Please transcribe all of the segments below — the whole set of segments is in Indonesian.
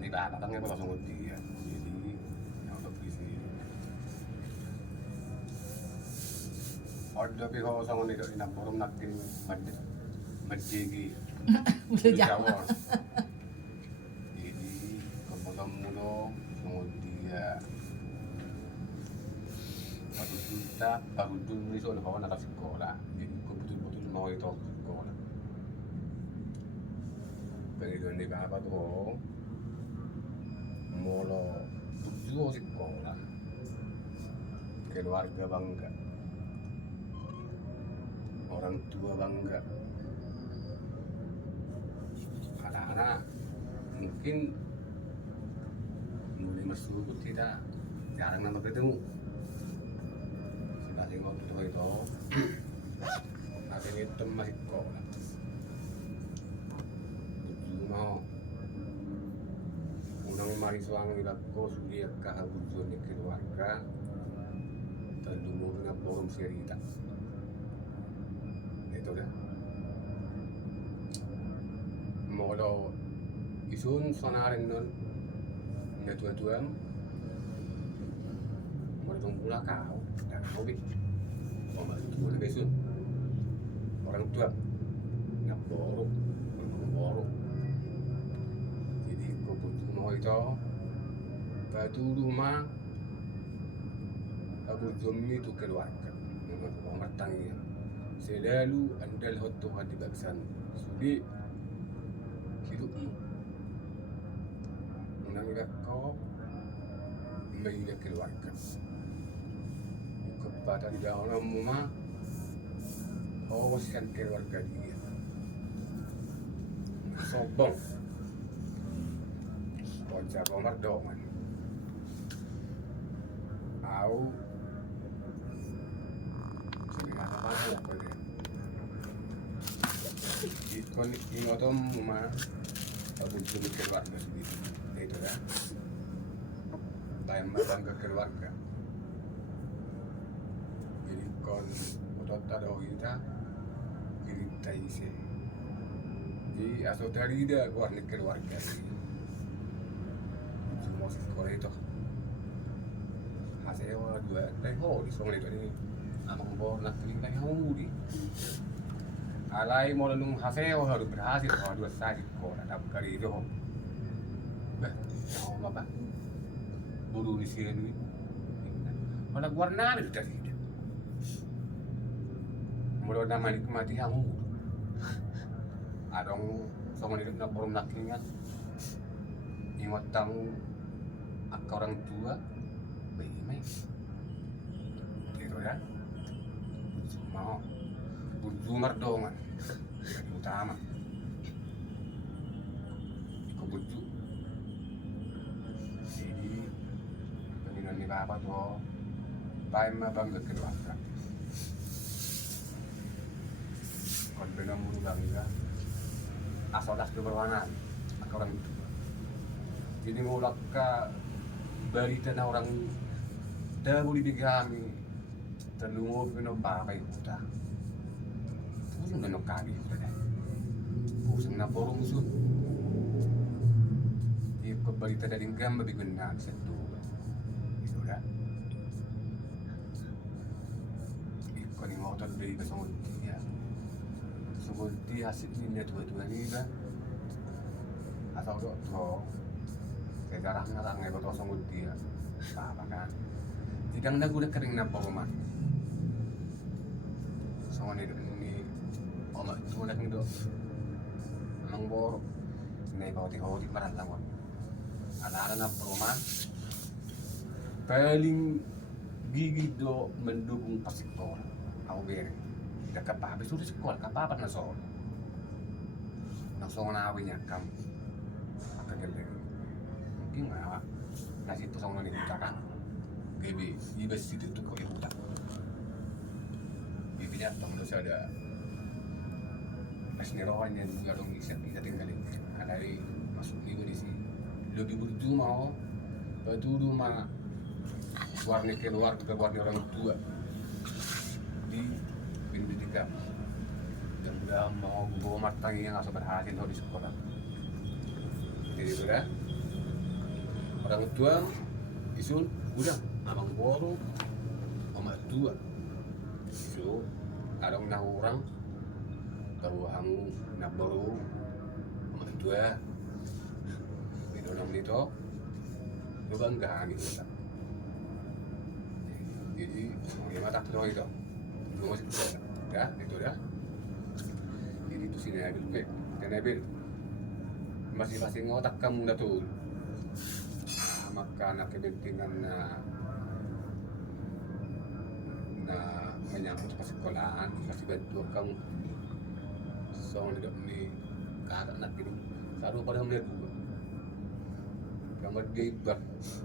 ni baka kan ko langsung dia. Jadi yang untuk isi. Order pi ko sa ngunit ina forum natin madjigi. Jawa. Jadi kemudian kemudian satu juta baru dulu itu udah bawa anak sekolah. Jadi aku betul-betul mau itu sekolah. Kemudian di apa tuh? Molo tujuh sekolah. Keluarga bangga. Orang tua bangga. Anak-anak mungkin mulai masuk tidak jarang nama ketemu. Sebagai waktu itu ada itu masih sekolah. Tujuh mau unang mahasiswa ang ilagko suliyak kahabudzon ni keluarga talumog na forum serita. Ito na. Molo isun sonarin nun na tua-tuam maritong pula kau dan hobi tua na isun orang tua na borok borok. Jadi ko putuno ito batu rumah kabudzon itu keluarga mga matangin selalu andal hoto hadi baksan sudi hidupmu menanggap kau menjadi keluarga kepada orang rumah awaskan keluarga dia sombong bocah pemerdoman au apa deh ikon inotom rumah aku jadi keluarga sendiri itu ya time bangga keluarga jadi kon otot ada kita kita isi di asodari dah gua nih keluarga semua sekolah itu hasilnya dua di sungai itu ini amang bor nak tinggal yang mudi alai mau nung hasil harus berhasil kalau dua saja sekolah dapat kali itu mau apa buru di sini mana warna ada dari itu mulai nama nikmati yang mudi adong sama di dalam forum nakingan ingat tamu orang tua baik gitu ya mau burju mardongan yang utama ikut burju jadi dengan ni apa tuh time bangga keluarga kon benar mulu bangga asal das keberwanan orang tua jadi mulak ke balita na orang dahulu kami terlungop kena pakai hutan pusing kena kaki hutan pusing na porong sun di balita dari gam bikin nak setu itu dah ikon ni motor beli bersama dia semua dia hasilnya dua-dua ni kan atau tuh sejarah ngarang nggak betul sama dia apa kan tidak ada guna kering napa rumah sama ini Allah itu udah gitu emang bor nih bawa di marah sama anak-anak napa rumah paling gigi do mendukung pasikor aku beri tidak kapal habis sudah sekolah kapal apa nasol langsung nawinya kamu akan geleng gimana nasi pesong nih kan gede di situ tuh kau yang hutan bibinya temen saya ada esnerohan yang juga dong bisa tinggalin dari masuk minggu di sini lebih berjumlah batu rumah warna keluar orang tua di pendidikan dan udah mau bawa matang yang nggak berhasil di sekolah jadi udah orang tua isun udah abang boro omak tua isu kadang na orang baru hamu na baru omak tua itu orang itu kebanggaan itu tak. Jadi yang mata kedua itu masih bisa ya itu dah. Jadi itu sini Nabil pe Nabil masing-masing otak kamu dah tu maka nak kepentingan na menyangkut ke sekolahan kasih bantu kamu soal hidup ni kakak nak ini saru pada hamil dua kamar dia ibar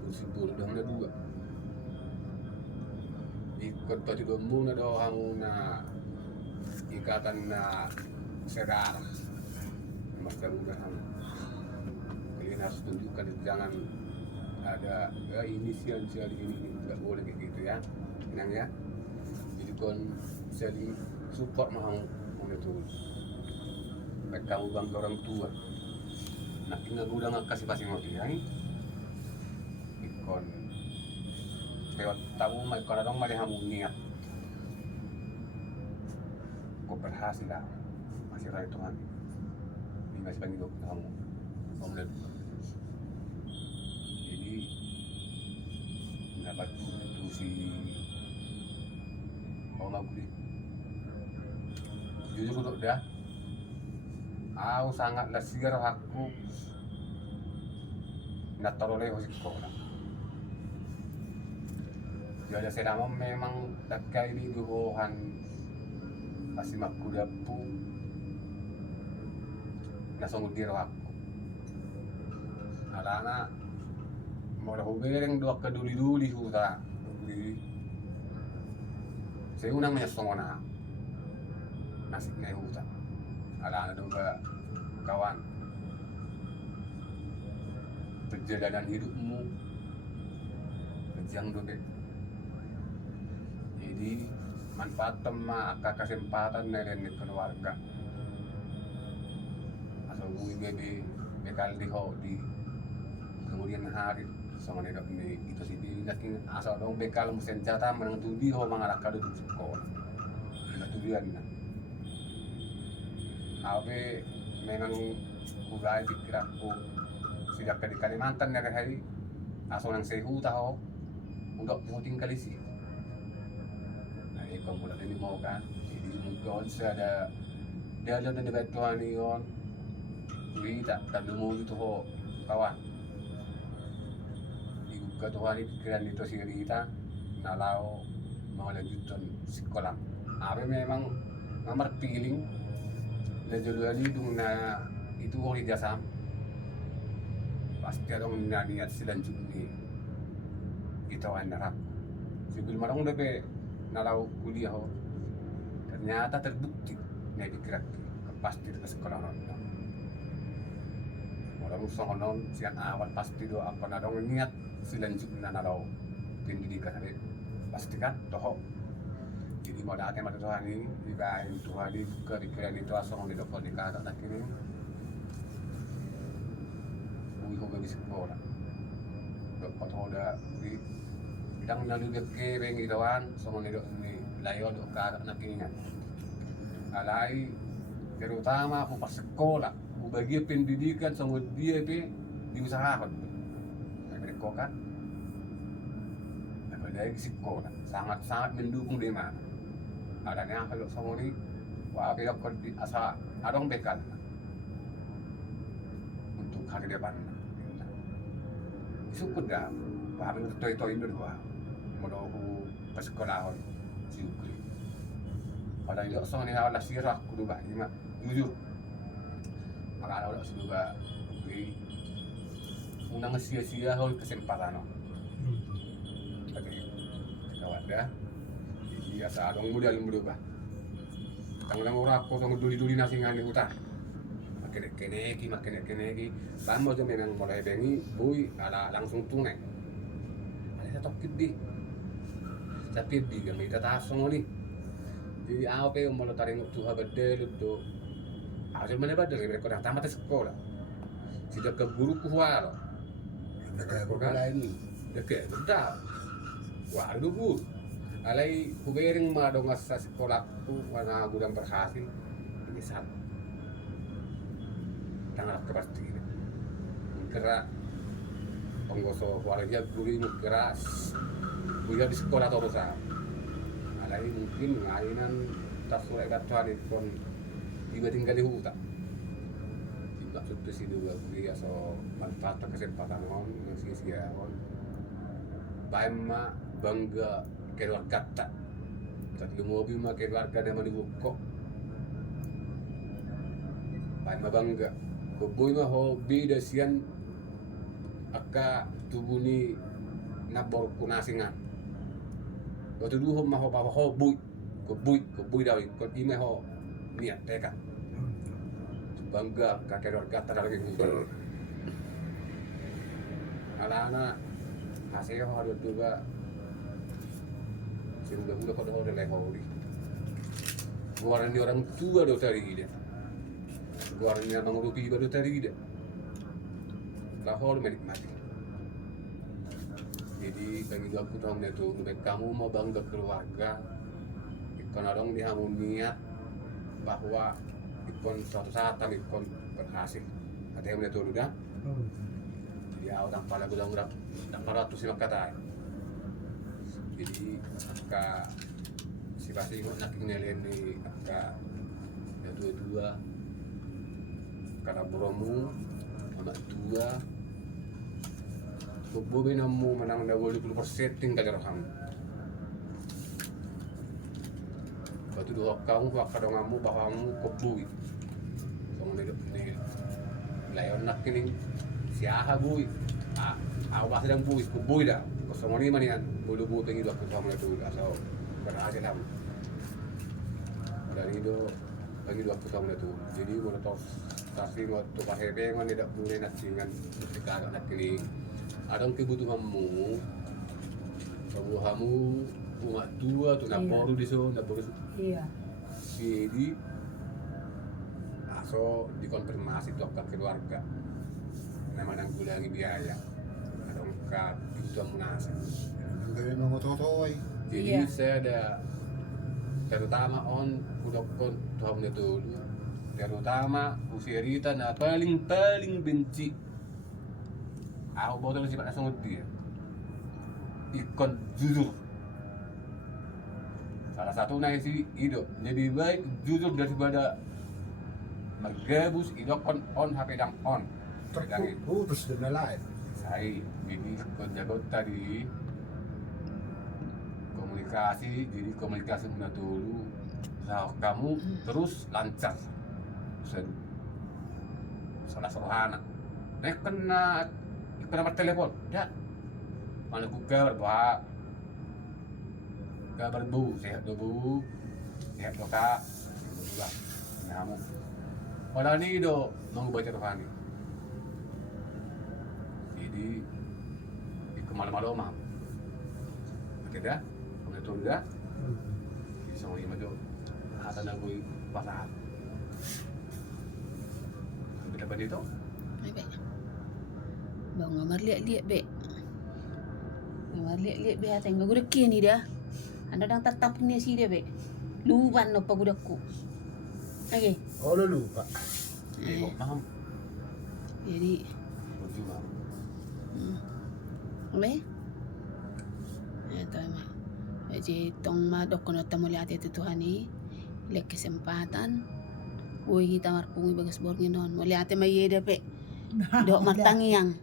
usibur dah hamil dua ikut tadi kamu na doa kamu na ikatan na segar masa muda kamu kalian harus tunjukkan jangan ada ya inisial ini nggak boleh kayak gitu ya tenang ya jadi kon sering support mau itu baik kamu bangga orang tua nak tinggal udah nggak kasih pasti mau dia ikon lewat tamu mai kon dong mari hamu niat kok berhasil lah masih rai Tuhan ini masih panggil kamu om lihat dapat itu si Om Agri jujur untuk dah aku sangatlah siar aku nak taruh leh sekolah jadi selama memang takai ini duhohan masih maku dapu nasong diro aku alana mau hubereng dua keduli-duli huta saya unang menyesong na nasib na huta ala na ba kawan perjalanan hidupmu berjang dobe jadi manfaat tema kesempatan dari keluarga asal gue di bekal di kemudian hari sama nega ini itu sih di lakin asal dong bekal mesin jatah menang tudi ho mangalak kado di sekolah itu tujuan na awe memang ugai pikir aku sejak di Kalimantan dari hari asal yang sehu tahu udah tinggal isi nah ini kamu ini mau kan jadi mungkin ada dia ada di betuan ion jadi tak mau itu ho kawan ketuhan pikiran itu si Rita nalau mau lanjutkan sekolah. Apa memang nomor piling dan jadi na itu orang jasa pasti ada orang niat selanjutnya itu anak sebelum orang udah be nalau kuliah ternyata terbukti nih pikiran pasti ke sekolah orang sonon siang awal pasti doa apa nadong niat selanjutnya nalau pendidikan hari pasti kan toh jadi mau datang pada Tuhan ini dibain Tuhan ini pikiran itu asal di dokter di kakak tak kini ui hoga bisa sekolah dokter hoda ui bidang nalu beke bengi doan sama di dokter ini layo dok kakak nak kini alai terutama aku pas sekolah bagian pendidikan sama dia diusahakan mereka kan dari sekolah sangat mendukung di mana adanya kalau sama ini wah belok di asa adong bekal untuk hari depan syukur dah wah belum toy berdua mau ke sekolah syukur kalau itu sama ini awal sirah kudu bagi mak jujur kalau udah sudah beri unang sia-sia hol kesempatan tapi kawan dah iya sadong muda ba kang lang ora ko sang duli-duli nasi ngani hutan makin keneki bamo jo memang mulai bengi bui ala langsung tunai ada tokit di tapi di kami tatasong ni jadi apa yang mau taring tuha bedel itu aja mana badal mereka dah tamat sekolah sudah ke guru kuhal Nagkakulain ni. Deke, betul. Waduh bu, alai kubering mah dong sa sekolahku mana gudang berhasil ini satu. Tangan keras tinggi. Kira penggoso warga guru ini keras. Kuliah di sekolah atau apa? Alai mungkin ngainan tas surat batuan ikon tiba tinggal di hutan. Tidak sudah sini juga kuliah so manfaat kesempatan on sia-sia on. Paima bangga keluarga tak tapi mobil mah keluarga nama dibuka paima bangga keboy mah hobi dasian aka tubuh ni nabor kunasingan waktu dulu mah hobi keboy dawi kot ime ho niat teka bangga ka keluarga tak lagi ngumpul anak-anak hasil ada juga udah pada orang lehori guaran ni orang tua do tari dia guaran ni orang rupi baru tari dia lahor menikmati jadi bagi aku tahu itu lebih kamu mau bangga keluarga ikon orang dihamu niat bahwa ikon suatu saat kami ikon berhasil ada yang itu udah jadi orang pala udah tak ratus lima kata jadi ka si pasti kok nak nelen ni ka ya dua karena bromu sama dua bobe namu menang dah 20% tinggal rahang batu dua kamu kadang kamu bahamu kebui sama ni layon nak kini siaha bui awas sedang bui dah kosong ni manian bulu pengi dua sama itu asal berhasil ham dari itu pengi dua sama itu jadi mau tos tapi waktu pakai man tidak boleh nak dengan ketika nak kini ada kebutuhanmu kamu umat tua tu nak baru di sana nak baru Iya. jadi aso dikonfirmasi tu ke keluarga nama nang kulangi biaya ada ungkap itu munasib Gawin mga totoy. jadi Iya. saya ada terutama on kudokon Tuhan itu terutama usirita na paling benci aku bawa sifat asal dia ikon jujur salah satu naik si Ido jadi baik jujur daripada magabus Ido on HP dang on Terputus din na lahat. saya jadi kon jago tadi komunikasi muna dulu kamu terus lancar salah anak kena nomor telepon ya mana ku kabar bu sehat bu sehat do kak juga kamu pada ni do nunggu baca rohani jadi di kemalam-malam mah oke dah kemudian tu dah di sama lima tu hata nak gue pasal kita benda tu Ay, be. Bang ngamar liat-liat be. Ngamar liat-liat be hateng gudak ni dah. Anda dang tatap ni si dia be. Luban no pagudakku. Okey. O lupa. tengok maham Jadi, tujuh maham boleh? Ito ma. Jadi tong madok kono tamo lihat itu Tuhan ni. Lek kesempatan. Uy kita marpungi bagas borngin non. Melihat ma yeda pe. Dok martangiang.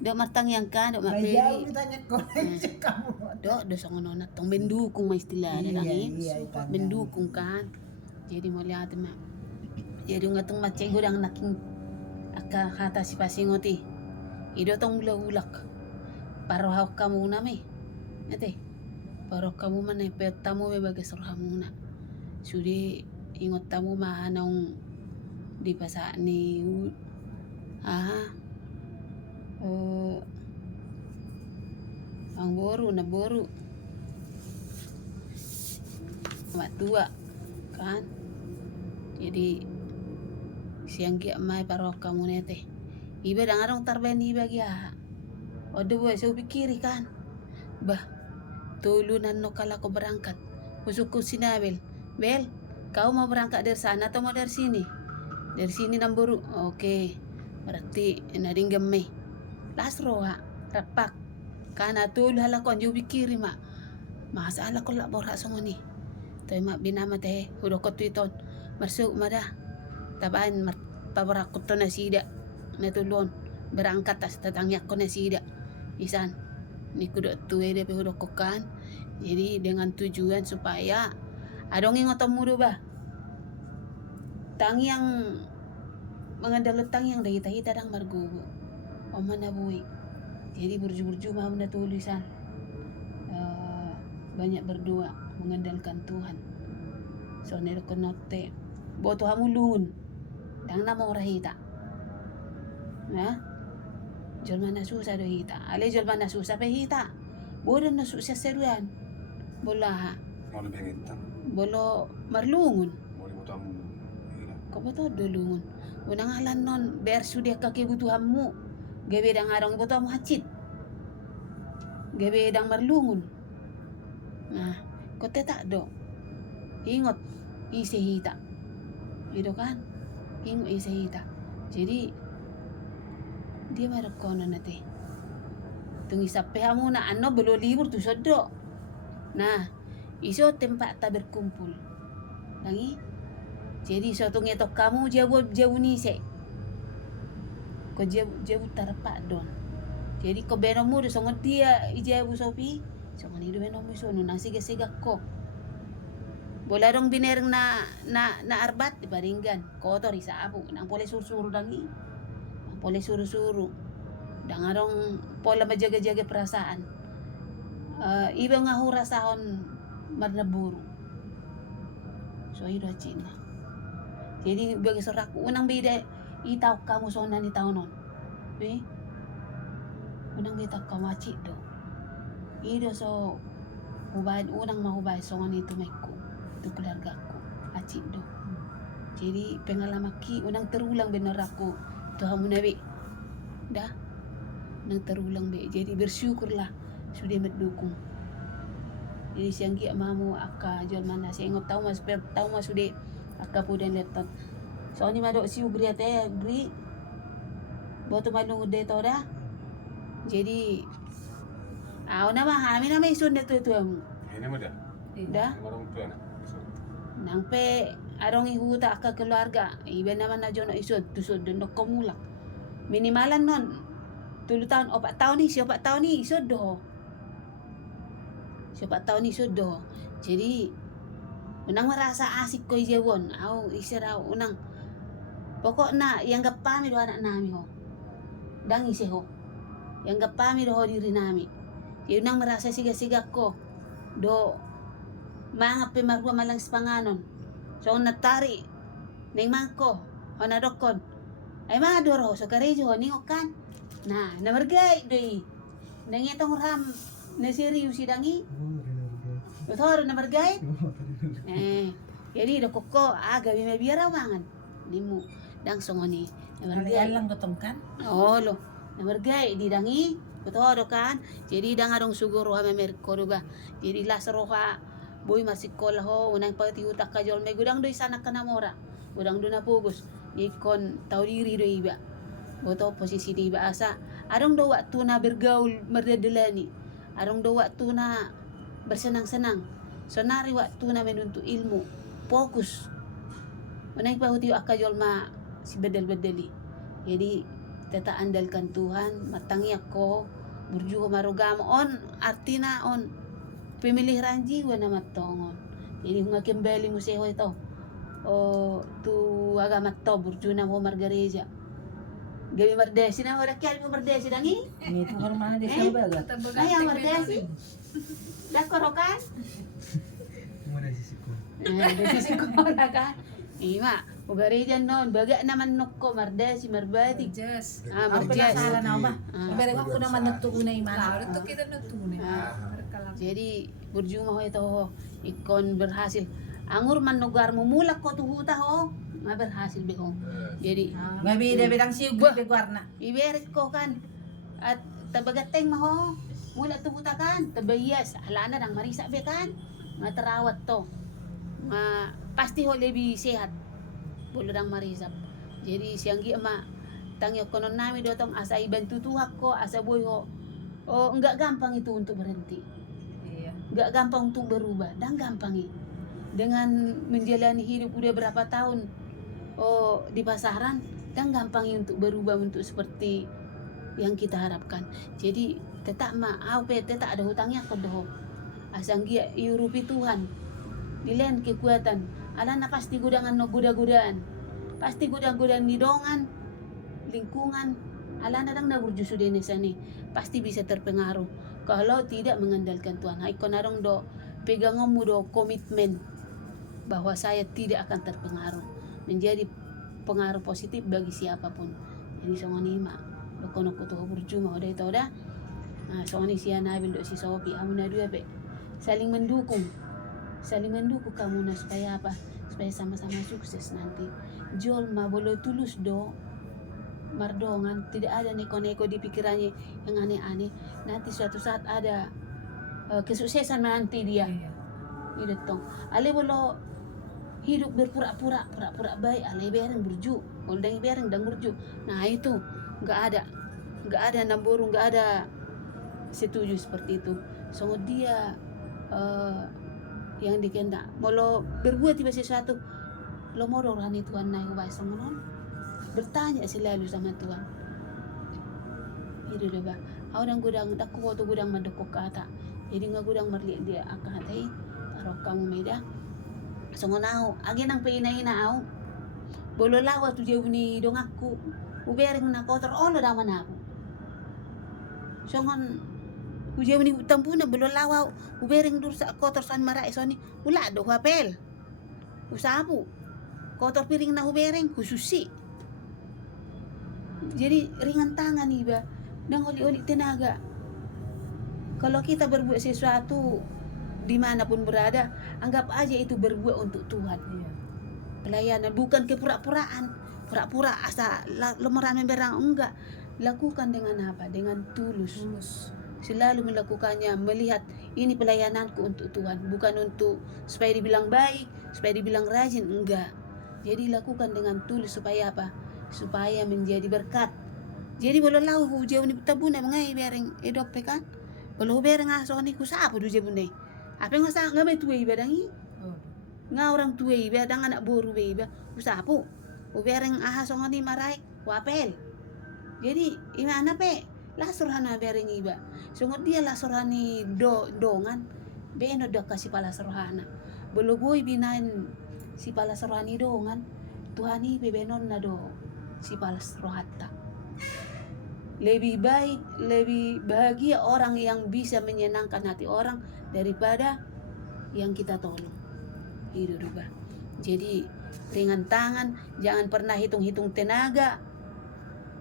Dok martangiang ka, dok Bayaw mapili. ditanya ko kamu. Dok songono na tong bendukung ma istilah Iya, na langit. iya, itanya. Bendukung kan. Jadi melihat ma. Jadi ngatong macay gudang naking aka kata si pasingoti. Ido tong ulak. Paro hawak kamu na me. Ate. Paro kamu man pe tamu me bagas rohamu na. Sudi ingot tamu mahanong di pasa ni ang boru na boru mak tua kan jadi siang kia mai paro kamu nete iba dangarong tarben iba kia Odo boy, saya pikiri kan. Bah, tulunan no kala ko berangkat. Usuk ko si Nabel. Bel, kau mau berangkat dari sana atau mau dari sini? Dari sini Namburu. Oke. Berarti nading gemme. Lasro ha. Rapak. Kana tulu halakon jo pikiri mak. Masalah ko la borak songo ni. Tay mak binama teh udah ko tuiton. Masuk mada. Tabaan pabarakot to na sida. Natulon. Berangkat tas tatangyak ko na sida. Isan. Ni kudo tuwe de udah kokan. Jadi dengan tujuan supaya adong ingotom mudo ba. Tang yang mengandalot tang yang dahita hita dang margubo. O manabuhi. Jadi burju-burju mau na tulisan. Banyak berdoa mengandalkan Tuhan. So nero konote boto hamulun. Dang na mo rahita. Nah, jol mana susah do hita. Ale jol mana susah pe hita. Bodo na susah seruan. Bola Mau lebih ngintang. bolo marlungun. Mau lebih tamu. Iya. Kau betul dulungun. Unang halan non ber sudah kebutuhanmu. Gabe dang arong butuhamu hacit. Gabe dang marlungun. Nah, kau tak do. Ingot isi hita. Itu kan? Ingot isi hita. Jadi dia marap kono nate. Tung isape hamu na ano belo libur tu sodo. Nah, iso tempat tak berkumpul. Lagi? Jadi suatu ngetok kamu jauh ni se. Kau jauh terpak don. Jadi kau benomu do songot dia jauh sopi. Songot ni do benomu sono nasi gesiga ko. Bola dong binereng na arbat dibaringgan. Kotor isa abu nang pole suru-suru dangi. Nang pole suru-suru. Dang arong pola menjaga-jaga perasaan. Iba ngahura sahon marnaburu. So ido Cina. Jadi bagi soraku unang beda itaw kamu sona ni taunon. Unang beda kamu acik do. Ido so hubay unang mahubay songan itu maiku. Itu keluargaku. Acik do. Jadi pengalaman ki unang terulang benar aku. Tuhan nabi. Dah. Unang terulang be. Jadi bersyukurlah sudah mendukung. Jadi siang kia mamu akka jual mana saya ingat tahu mas sudah akka pudan laptop. Soalnya madok si ugri ate gri. Boto malung udah tau dah. Jadi nama kami nama isun itu am. Ini mah dah. Dah. Orang tua nak. Nang pe arong ihu tak akka keluarga. Iba naman na jono isud tusud dendok komulak. Minimalan non. 3 tahun, 4 tahun ni isud do. 4 tahun ni sudah. Jadi unang merasa asik ko jawon. Au isiraw unang. Pokoknya yang gapami do anak nami ho. Dang isi ho. Yang gapami do ho diri nami. Jadi unang merasa siga-siga ko. Do mga pimarwa malang panganon. So natari ning mangko ho nadokon. Ay madoro so karejo ho ningokan. Nah, namargay doi. Nang itong ram na serius dangi. Betul na margay? Jadi do koko gabi may bira mangan. Nimu dang songoni. Kalian lang gotong kan? Oh lo, na margay di dangi. Betul kan? Jadi dang arong suguro ha merko do ba. Jadi lasro ha boy masikola ho unang pagtiutak ka jol may gudang do sana kanamora. Gudang do na pugos. Ikon tau diri do iba. Boto posisi di bahasa. Arong do waktu na bergaul merdedelani. Arong do waktu na bersenang-senang. So nari waktu na menuntut ilmu. Fokus. Unang pahuti akka jol ma si bedel-bedeli. Jadi teta andalkan Tuhan, matangi ako, burju marugam on artina on pemilih ranji wana matongon. Jadi hunga kembali museo ito. O tu agama to burju na mo margareja. Gabi mardesi na ora kyal mo mardesi dangi. Ngito ka naman di sa bagat. Ay mardesi. Dakoro kan? Muna si Siko. Desi ko na kan. Ima, ugareja non baga naman nokko mardesi marbati. Yes. Ako Marjes. pinasala na ba? Ah. Pero ako naman nagtuunay man. Claro, itu kita nagtunay. Jadi burju mo ito ho, ikon berhasil. Angur man lugar mo mulak ko tuhuta ho, berhasil be ho. Jadi Gabi de bedang siug be gwarna. iberit ko kan. At tabagateng maho. Mula tubutakan, tabayas. Alana nang marisa be kan. Nga terawat to. Nga pasti ho lebih sehat. Bulu nang marisap. Jadi siang gi ama tangyo konon nami dotong asa ibantu tuhak ko, asa boy ho. Oh, enggak gampang itu untuk berhenti. Iya. Enggak gampang untuk berubah. Dan gampang dengan menjalani hidup udah berapa tahun di pasaran, dan gampang untuk berubah untuk seperti yang kita harapkan. Jadi tetap tetap ada hutangnya ke doh. Asang gia iurupi Tuhan. Dilen kekuatan. Alana pasti gudangan no guda-gudaan. Pasti guda-gudaan nidongan, lingkungan. Alana dang naburju sudah nesani. Pasti bisa terpengaruh kalau tidak mengandalkan Tuhan. Hai konarong do pegangomu do komitmen bahwa saya tidak akan terpengaruh, menjadi pengaruh positif bagi siapapun. Jadi songoni ma dokono kuto berjuma udah itu udah. Nah, songoni si Anabil do si Sopi amuna dua be saling mendukung kamu na supaya apa? Supaya sama-sama sukses nanti. Jol ma bolo tulus do mardongan, tidak ada neko-neko di pikirannya yang aneh-aneh. Nanti suatu saat ada kesuksesan nanti dia. Iya. Itu tong. Ale bolo hidup berpura-pura baik, ale bereng berju, oldang bereng dang berju. Nah itu nggak ada namburu, nggak ada setuju seperti itu. So dia yang dikehendak mau berbuat tiba sesuatu lo mau rohani Tuhan naik baik sama non bertanya selalu sama Tuhan itu deh bah orang gudang takku waktu gudang madokok kata jadi nggak gudang merlihat dia akan hatai taruh kamu meda songonau agi nang peina-ina au bolo lawa tu jauh ni dong aku ubereng na kotor ono daman aku songon ujau ni tampuna bolo lawa ubereng dur sa kotor san marai soni ula do hapel usapu kotor piring na ubereng khususi jadi ringan tangan iba nang oli-oli tenaga kalau kita berbuat sesuatu dimanapun berada anggap aja itu berbuat untuk Tuhan. Iya. Pelayanan bukan kepura-puraan pura-pura asa lemeran memberang enggak lakukan dengan apa dengan tulus selalu melakukannya melihat ini pelayananku untuk Tuhan bukan untuk supaya dibilang baik supaya dibilang rajin enggak jadi lakukan dengan tulus supaya apa supaya menjadi berkat jadi boleh lau jauh ni tabuna mengai bereng edok pekan boleh bereng aso ni kusapo du jebune apa nga sa nga may tuwe ibadangi Oh. nga orang tuwe ibadang anak boru be iba kusapo ubereng ahaso nga ni maray wapel jadi imana pe lasurhana bereng iba sungot dia lasurhani dongan beno do kasi pala surhana boloboy binain si pala surhani dongan tuhani bebenon na do si pala surhata lebih baik lebih bahagia orang yang bisa menyenangkan hati orang daripada yang kita tolong itu juga jadi ringan tangan jangan pernah hitung-hitung tenaga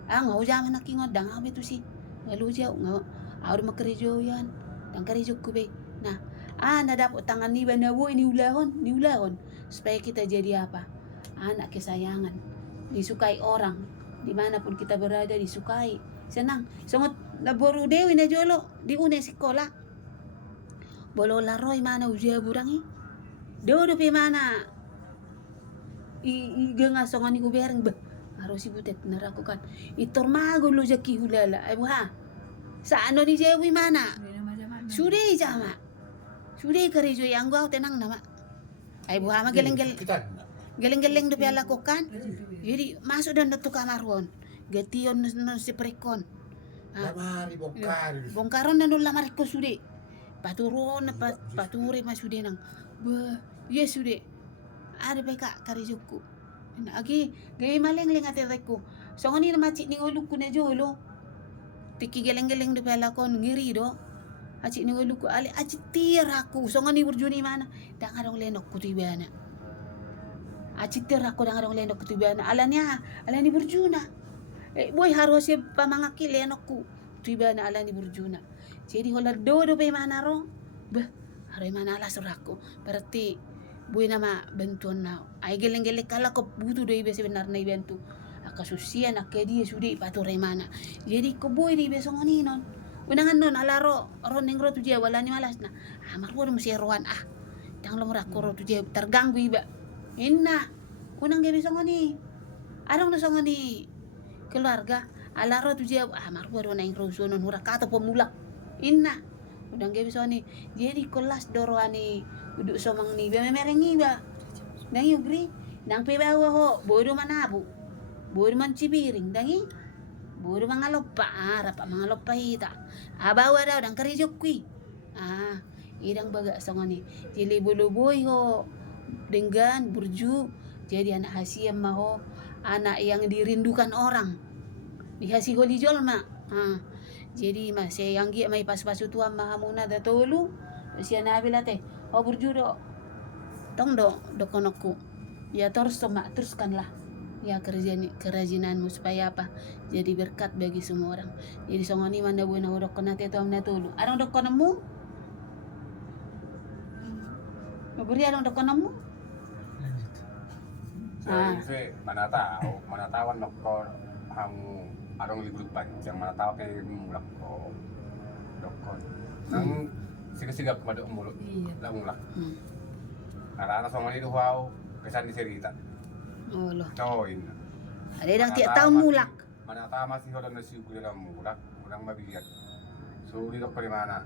nggak jangan nakingot dang itu sih ngalu jauh nggak harus makerjo yan dan kerjo kube nah dapat tangan ni banawo ini ulahon supaya kita jadi apa anak kesayangan disukai orang dimanapun kita berada disukai senang sangat naboru dewi na jolo di une sekolah bolo laroy mana usia burangi do pe mana i genga songani ku bereng ba harus ibutet narakukan itor mago lo jaki hulala ay buha sa ano ni jewi mana Hindi na majaman. sudah jama sudah kerejo yang gua tenang nama ay buha mageleng-geleng Kita geleng-geleng do pe lakukan jadi masuk dan tu kamar won gation no si prekon lamari bongkar. bongkaron na no lamar ko sude paturon na pature masude nang ba yes sude ada beka karijuku agi gay maleng-leng ate ko so ngani na machi ning uluk ko na jolo tiki geleng-geleng do pala kon ngiri do achi ning uluk ko ali achi tira ko so ngani burjuni mana dangarong lenok ko tibana achi tira ko dangarong lenok ko tibana alani burjuna boy harus pamangaki lenok ko tibana alani burjuna jadi hola do pe mana ro bah hari mana ala surako berarti boy nama bantuan na ay geleng-geleng kala ko butuh do ibe sebenarnya ibentu kasusian nak dia sudah ipaturai mana. Jadi koboy di besok ni non. Unangan non alaro ron nengro tu dia wala ni malas na. Amar ko mesti rohan Tang lo merakoro tu dia terganggu iba. Inna. Unang dia besok ni. Arang na songo ni keluarga. Alaro tu dia amar ko ron nengro sonon hura kata pemulak. Inna. Udang dia besok ni. Jadi kelas doroani uduk somang ni ba merengi ba. Nang yugri. Nang pebawa ho bodo manabu. Bodo man cibiring dangi. Bodo mangalopa rapa mangalopa hita. Abawa daw dang karijok kui. Idang baga sangani. Jili bulu boy ho dengan burju. Jadi anak hasiam maho anak yang dirindukan orang. Dihasi holi jolma. Jadi masih yang gia mai pas-pasu tua mahamuna da tolu. Sia nabila teh. Oh burju do. Tong do konokku. Ya teruskanlah ya kerajinanmu supaya apa? Jadi berkat bagi semua orang. Jadi songoni manda buena udok kena teto amna tulu. Arang dok konamu? Beri arang dok konamu? Saya mana tahu nokko hamu arong libur panjang mana tahu kayak mulak ko dokon. Nang sigap kepada mulut. Lah mulak. Karena songoni itu wow kesan di cerita. Oh loh. Oh ini. Ada yang tiap tahu mulak. Mana tahu masih orang nasi kulit dalam mulak, orang mabiyat. So di dokter di mana?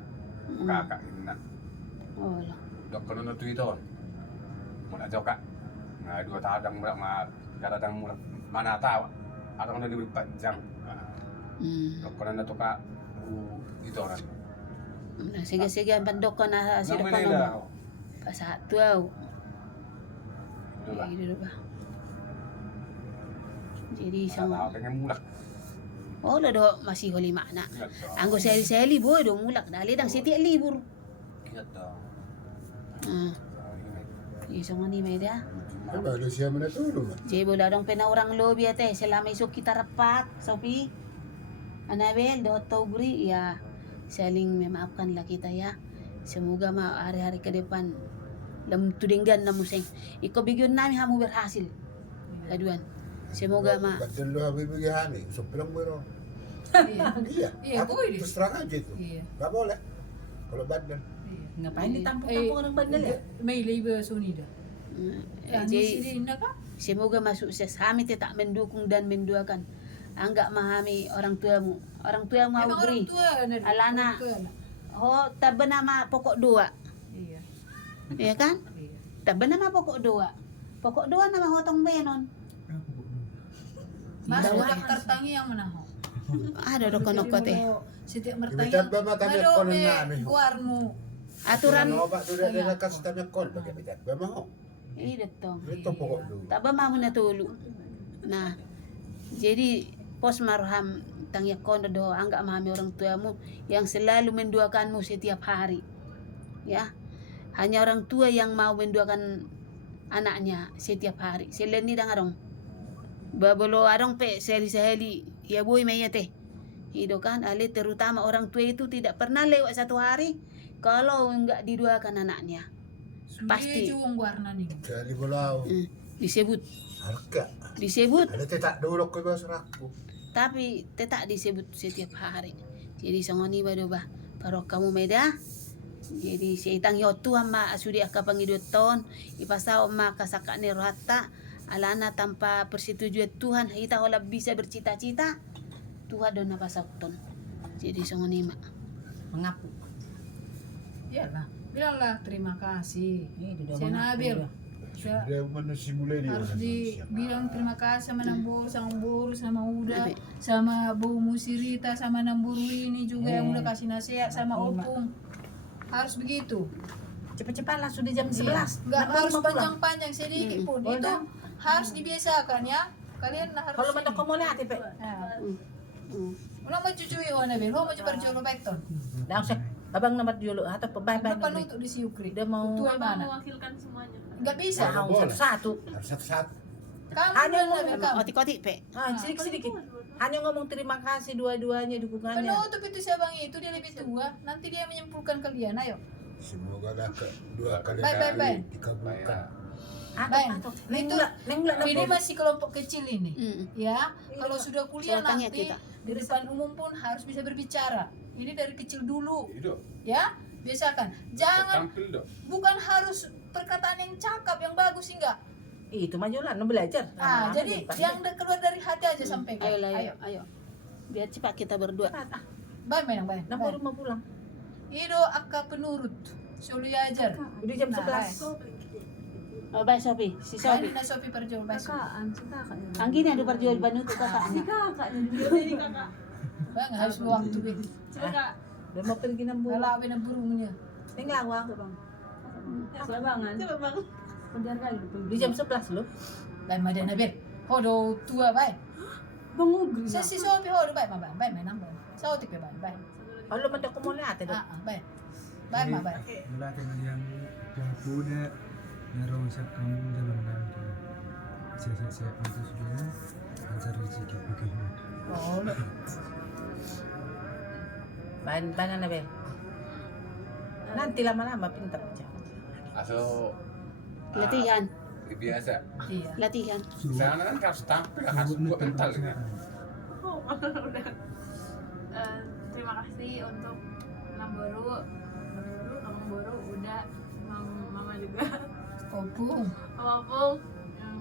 Kakak ini. Oh loh. Dokter nonton Twitter. Mana jauh kak? Nah 2 tahun mulak datang mulak. Mana tahu? Atau mana libur panjang. Dokter nonton tuh kak. Itu orang. Nah sige pandok ko na si dokter no. Pasat tuau. Itu ba. Jadi sama. Pengen mulak. Oh lo do masih holi makna. Anggo seli boy do mulak dali dang setiap libur. Ingat dong. Iso ngani may dia. Apa lu siya mana tulong? Jadi bola dong pena orang lobi ate selama iso kita rapat, Sophie. Anabel do togri ya saling memaafkanlah kita ya. Semoga hari-hari ke depan dalam tudinggan na museng. Iko bigyan namin hamu berhasil. Kaduan. Semoga Batal lu habis begini, sopilang mo ron. Iya, aku terus terang aja itu. Gak boleh. Kalau bandel. Ngapain ditampuk-tampuk orang bandel ya? May labor sunida. Jadi semoga masuk sukses. Kami tak mendukung dan mendoakan. Anggap memahami orang tuamu. Orang tuamu mau beri. Alana. Oh, tak bernama pokok doa. Iya. Iya kan? Iya. Tak bernama pokok doa. Pokok doa nama hotong benon. Mas udah tertangi yang mana ho? Ada dokon-dokon teh. Setiap Ibadat mertangi. ba matami ko na namin ho. Guarmu. Aturan Ano ba sudah ada kasih tanya kon bagi bidat ba mau? ini detong. Itu pokok dulu. Tak mau na tulu. Nah, jadi pos marham tangya kondo do anggap memahami orang tuamu yang selalu mendoakanmu setiap hari. Ya. Hanya orang tua yang mau mendoakan anaknya setiap hari. Selain ni dangarong. Babolo arong pe sehari-sehari ya boy mayate. Itu kan ali terutama orang tua itu tidak pernah lewat 1 hari kalau enggak didoakan anaknya. Pasti. Juga warna nih. Jadi bolau. Disebut. Harga. Disebut. Ada tetak dulu ke basraku. Tapi tetap disebut setiap hari. Jadi songoni badoba paro kamu meda. Jadi seitang yotu ama sudi aka pangiduton ipasao ma kasakane rohata alana tanpa persetujuan Tuhan kita olah bisa bercita-cita Tuhan dona pasauton. Jadi songoni mak Mengaku. Iyalah. Bilanglah terima kasih. Ini di Saya Nabil. Dia mana si mulai dia. Harus dibilang terima kasih sama Namburu, sama Buru, sama Uda, sama Bu Musirita, sama Namburu ini juga yang udah kasih nasihat, sama Opung. Harus begitu. Cepat-cepatlah sudah jam 11. Nggak harus panjang-panjang sedikit pun. Itu harus dibiasakan ya. Kalian harus. Kalau mandok kamu lihat ya, Pak. Ulang mencucui Nabil, mau coba jolo bekton. Dah usah abang nomor dulu atau pebay-bay. Apa untuk di Siukri? Dia mau Tuai mana? mewakilkan semuanya. Nggak bisa. satu-satu. Harus satu-satu. Kamu Ada yang Nabil kamu. Kotik-kotik pe. Sedikit-sedikit. Hanya ngomong terima kasih dua-duanya dukungannya. Penutup itu siabang itu dia lebih tua. Nanti dia menyimpulkan kalian. Ayo. Semoga lah kedua kali Bye. dikabulkan. Baik, Neng itu mula ini masih kelompok kecil ini. Ya, Iya, kalau sudah kuliah Soalnya nanti kita. di depan umum pun harus bisa berbicara. Ini dari kecil dulu, Itu ya. Biasakan. Jangan tampil dong. bukan harus perkataan yang cakep, yang bagus enggak. Itu majulah belajar. Jadi yang keluar dari hati aja sampaikan. Ayo. Biar cepat kita berdua. Baik, Menang, baik. Nah, baru mau pulang. Ido akka penurut. Sulu ajar. Udah jam Nah, 11. Oh, baik Sopi, si Sopi. Baik, na Sophie perjual baik. Ang gini ada perjual banu tuh kakaknya. Bang, harus waktu be. Udah mau pergi nang bulan. Lalawi ng burungnya. Neng lawang. Selabangan. Di jam 11 loh. Baik, madana ber. Hodo tua baik. Bangugri Sa si Sophie hodo baik, mabay. Baik, Menang, baik. Sa otik baik, baik. Kalau man ko mo lahat do. Baik. Baik, mabay. Melatih yang pemuda merosak kamu dalam nanti. Saya itu sudah ansar rezeki bagaimana? Oh, Bahan na be. Nanti lama-lama pintar aja. Asal Latihan, biasa. iya. latihan. Sana kan harus tampil, harus buat mental ya. Terima kasih untuk Namboru udah mama juga Opung. Opung yang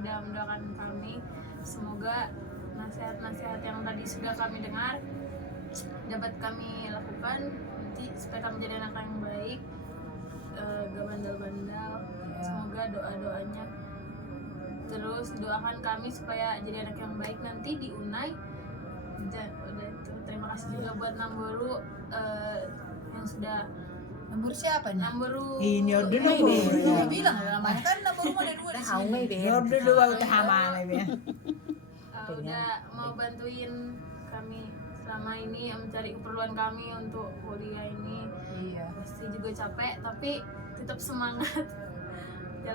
udah mendoakan kami. Semoga nasihat-nasihat yang tadi sudah kami dengar dapat kami lakukan nanti supaya kami jadi anak yang baik, gak bandel-bandel. Semoga doa-doanya terus doakan kami supaya jadi anak yang baik nanti di Unai. Udah itu. Terima kasih juga buat Namboru yang sudah Nambur siapa nih? Namboru Ini order Ini dulu. dia bilang namanya kan Nambur ada dua di Tahu sini. nggak be? Order dulu utama nih be. udah mau bantuin kami selama ini mencari keperluan kami untuk kuliah ini. Iya. Pasti juga capek tapi tetap semangat.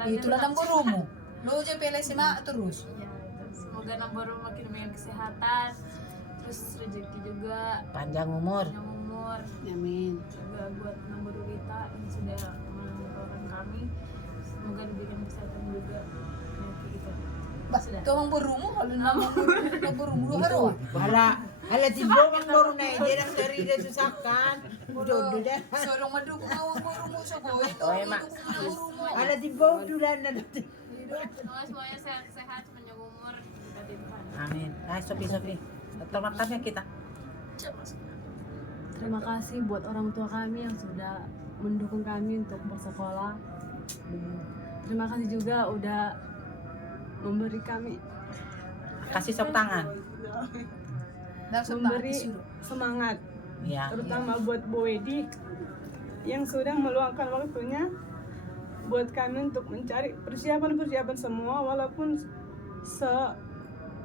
Itulah Namburumu. Lo aja pilih SMA terus. Ya, semoga Namboru makin banyak kesehatan, terus rezeki juga, Panjang umur. panjang umur. Amin. Juga buat Namboru kita yang sudah mendoakan kami, semoga diberikan kesehatan juga penyakit kita. Bas, tawang burumu kalau Namburumu lo haro. Hala tibo ang baru na hindi lang sarili susakan. Udah dah. Sorong madukung Namburumu sa boy. Oh, emak. Namburumu. Hala tibo dulan na natin. Semoga sehat-sehat, panjang umur, berkati Tuhan. Amin. Ay, Sophie. Termakannya kita. Terima kasih buat orang tua kami yang sudah mendukung kami untuk bersekolah. Terima kasih juga udah memberi kami Kasih sop tangan. memberi semangat, Ya. terutama buat Bu Wedi yang sudah meluangkan waktunya buat kami untuk mencari persiapan semua, walaupun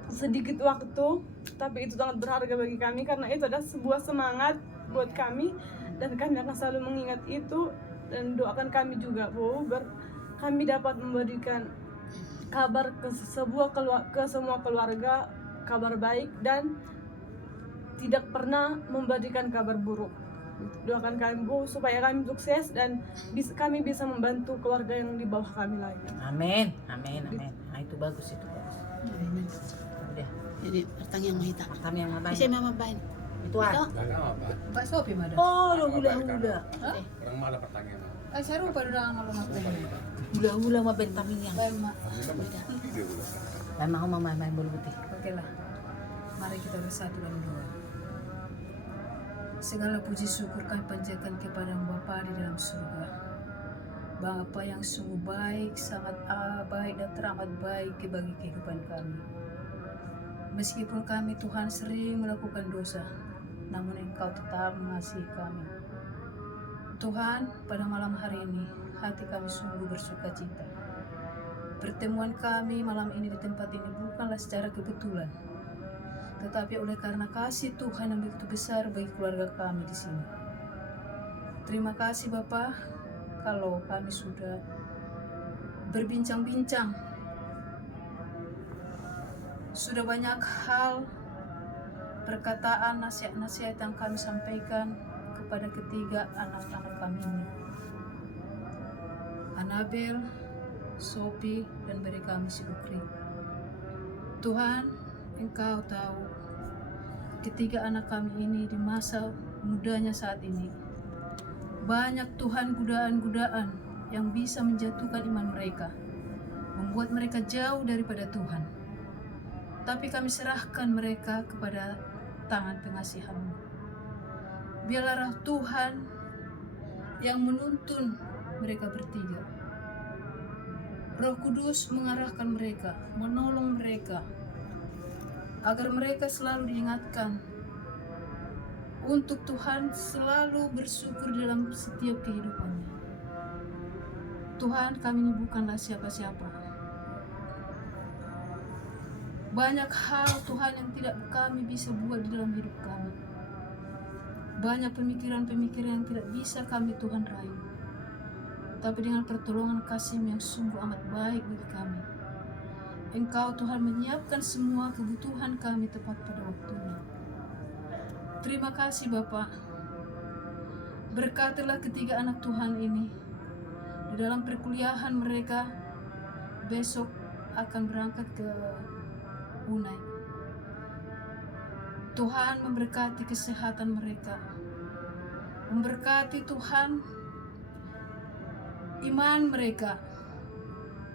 sedikit waktu, tapi itu sangat berharga bagi kami karena itu adalah sebuah semangat buat kami dan kami akan selalu mengingat itu dan doakan kami juga Bu, kami dapat memberikan kabar ke semua keluarga, kabar baik dan tidak pernah memberikan kabar buruk. Doakan kami Bu supaya kami sukses dan kami bisa membantu keluarga yang di bawah kami lagi. Amin. Nah, itu bagus. Udah. Jadi pertanyaan mahita. Kami yang ngapain? Bisa mama bain. Itu ah. Gak apa. Pak Sophie mada. Oh, udah. Orang mana pertanyaan? Ay seru pa rin ang ngapain. Udah mabentamin yang. Baik, Mak. Video udah. May mau mama may bulu putih. Oke lah. Mari kita bersatu dalam doa. Segala puji syukur kami panjatkan kepada Bapa di dalam surga. Bapa yang sungguh baik, sangat baik dan teramat baik bagi kehidupan kami. Meskipun kami Tuhan sering melakukan dosa, namun Engkau tetap mengasihi kami. Tuhan, pada malam hari ini, hati kami sungguh bersuka cita. Pertemuan kami malam ini di tempat ini bukanlah secara kebetulan, tetapi oleh karena kasih Tuhan yang begitu besar bagi keluarga kami di sini. Terima kasih Bapa, kalau kami sudah berbincang-bincang, sudah banyak hal, perkataan, nasihat-nasihat yang kami sampaikan kepada ketiga anak-anak kami ini. Anabel, Sophie, dan beri kami si Ukri. Tuhan, Engkau tahu ketiga anak kami ini di masa mudanya saat ini. Banyak Tuhan godaan-godaan yang bisa menjatuhkan iman mereka, membuat mereka jauh daripada Tuhan. Tapi kami serahkan mereka kepada tangan pengasihan-Mu. Biarlah roh Tuhan yang menuntun mereka bertiga. Roh Kudus mengarahkan mereka, menolong mereka, agar mereka selalu diingatkan untuk Tuhan selalu bersyukur dalam setiap kehidupannya. Tuhan, kami ini bukanlah siapa-siapa. Banyak hal Tuhan yang tidak kami bisa buat di dalam hidup kami. Banyak pemikiran-pemikiran yang tidak bisa kami Tuhan raih. Tapi dengan pertolongan kasih-Mu yang sungguh amat baik bagi kami, Engkau Tuhan menyiapkan semua kebutuhan kami tepat pada waktunya. Terima kasih Bapa. Berkatilah ketiga anak Tuhan ini di dalam perkuliahan mereka besok akan berangkat ke Unai. Tuhan memberkati kesehatan mereka. Memberkati Tuhan iman mereka,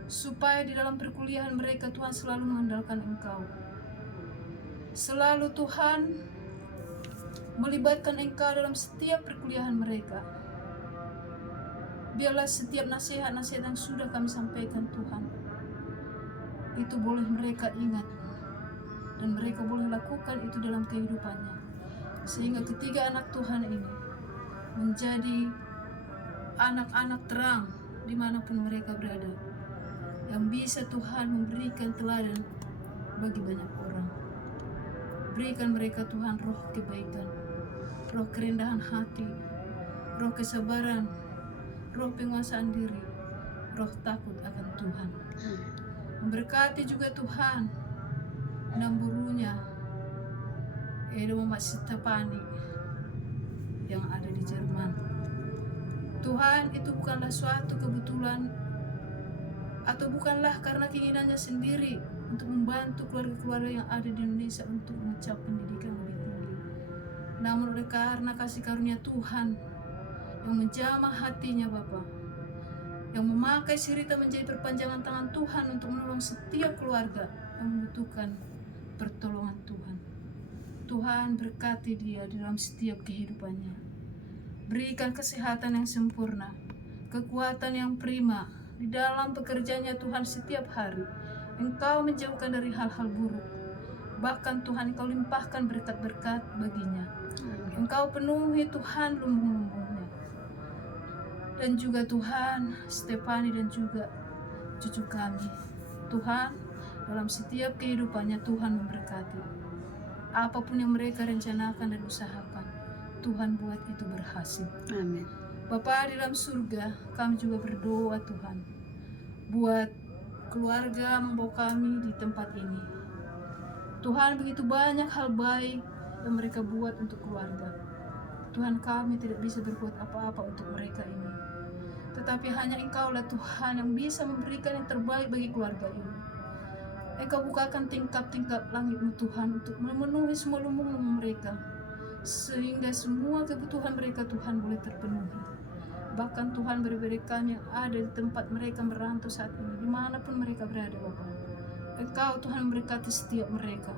supaya di dalam perkuliahan mereka Tuhan selalu mengandalkan Engkau. Selalu Tuhan melibatkan Engkau dalam setiap perkuliahan mereka. Biarlah setiap nasihat-nasihat yang sudah kami sampaikan Tuhan, itu boleh mereka ingat dan mereka boleh lakukan itu dalam kehidupannya, sehingga ketiga anak Tuhan ini menjadi anak-anak terang dimanapun mereka berada, yang bisa Tuhan memberikan teladan bagi banyak orang. Berikan mereka Tuhan roh kebaikan, roh kerendahan hati, roh kesabaran, roh penguasaan diri, roh takut akan Tuhan. Memberkati juga Tuhan namburunya Edo Mamat Sitapani yang ada di Jerman. Tuhan, itu bukanlah suatu kebetulan atau bukanlah karena keinginannya sendiri untuk membantu keluarga-keluarga yang ada di Indonesia untuk mencapai pendidikan lebih tinggi, namun oleh karena kasih karunia Tuhan yang menjamah hatinya Bapa, yang memakai Sirita menjadi perpanjangan tangan Tuhan untuk menolong setiap keluarga yang membutuhkan pertolongan Tuhan. Tuhan, berkati dia di dalam setiap kehidupannya. Berikan kesehatan yang sempurna, kekuatan yang prima di dalam pekerjaannya Tuhan setiap hari. Engkau menjauhkan dari hal-hal buruk. Bahkan Tuhan, Engkau limpahkan berkat-berkat baginya. Engkau penuhi Tuhan lumbung-lumbungnya. Dan juga Tuhan, Stefani dan juga cucu kami. Tuhan, dalam setiap kehidupannya Tuhan memberkati. Apapun yang mereka rencanakan dan usahakan, Tuhan buat itu berhasil. Amin. Bapa di dalam surga, kami juga berdoa Tuhan, buat keluarga membawa kami di tempat ini. Tuhan, begitu banyak hal baik yang mereka buat untuk keluarga. Tuhan, kami tidak bisa berbuat apa-apa untuk mereka ini. Tetapi hanya Engkaulah Tuhan yang bisa memberikan yang terbaik bagi keluarga ini. Engkau bukakan tingkap-tingkap langit-Mu Tuhan untuk memenuhi semua lumbung-lumbung mereka, sehingga semua kebutuhan mereka Tuhan boleh terpenuhi. Bahkan Tuhan beri kami yang ada di tempat mereka merantau saat ini, dimanapun mereka berada Bapa. Engkau Tuhan memberkati setiap mereka,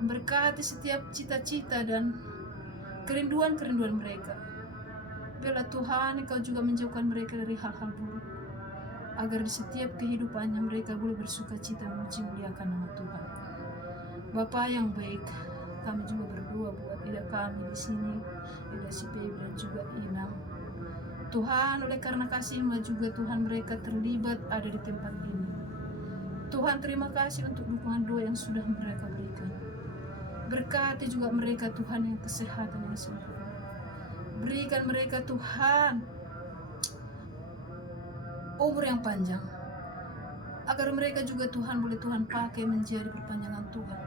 memberkati setiap cita-cita dan kerinduan-kerinduan mereka. Biarlah Tuhan Engkau juga menjauhkan mereka dari hal-hal buruk, agar di setiap kehidupannya mereka boleh bersuka cita memuji muliakan nama Tuhan. Bapa yang baik, kami juga berdoa buat ida kami di sini, ida si Baby dan juga Inang. Tuhan, oleh karena kasih-Mu juga Tuhan mereka terlibat ada di tempat ini. Tuhan, terima kasih untuk dukungan doa yang sudah mereka berikan. Berkati juga mereka Tuhan yang kesehatan yang sempurna. Berikan mereka Tuhan umur yang panjang, agar mereka juga Tuhan boleh Tuhan pakai menjadi perpanjangan Tuhan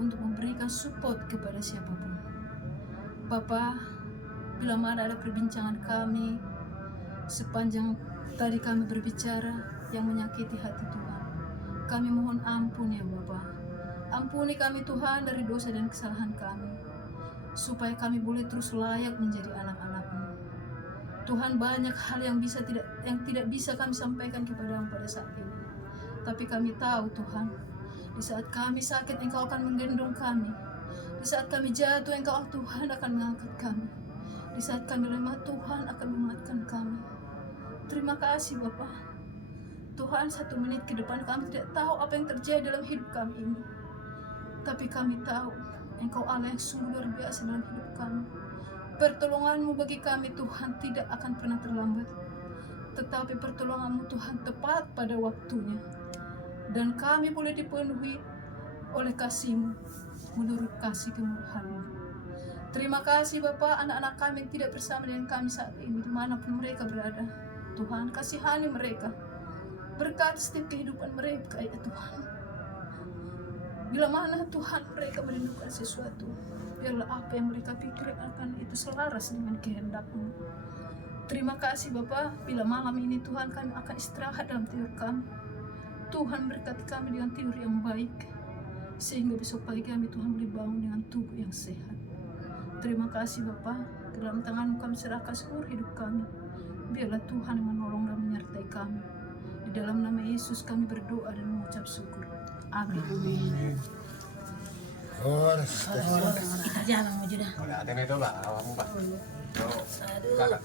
untuk memberikan support kepada siapapun. Bapa, bila mana ada perbincangan kami sepanjang tadi kami berbicara, yang menyakiti hati Tuhan. Kami mohon ampun ya Bapa. Ampuni kami Tuhan dari dosa dan kesalahan kami, supaya kami boleh terus layak menjadi anak-anak-Mu. Tuhan, banyak hal yang tidak bisa kami sampaikan kepadamu pada saat ini. Tapi kami tahu Tuhan, di saat kami sakit Engkau akan menggendong kami. Di saat kami jatuh Engkau Tuhan akan mengangkat kami. Di saat kami lemah Tuhan akan menguatkan kami. Terima kasih Bapa. Tuhan, 1 menit ke depan kami tidak tahu apa yang terjadi dalam hidup kami ini. Tapi kami tahu Engkau Allah yang sungguh luar biasa dalam hidup kami. Pertolongan-Mu bagi kami Tuhan tidak akan pernah terlambat. Tetapi pertolongan-Mu Tuhan tepat pada waktunya. Dan kami boleh dipenuhi oleh kasih-Mu menurut kasih kemurahan-Mu. Terima kasih Bapa, anak-anak kami yang tidak bersama dengan kami saat ini dimanapun mereka berada. Tuhan, kasihani mereka. Berkati setiap kehidupan mereka ya Tuhan. Bila mana Tuhan mereka merindukan sesuatu, biarlah apa yang mereka pikirkan itu selaras dengan kehendak-Mu. Terima kasih Bapa, bila malam ini Tuhan kami akan istirahat dalam tidur kami. Tuhan berkati kami dengan tidur yang baik, sehingga besok pagi kami Tuhan boleh bangun dengan tubuh yang sehat. Terima kasih Bapa, ke dalam tangan-Mu kami serahkan seluruh hidup kami. Biarlah Tuhan yang menolong dan menyertai kami. Di dalam nama Yesus kami berdoa dan mengucap syukur. Amin. Kita jalan mau juda. Wala ate na ito ba? Awa mo ba? So, kakak.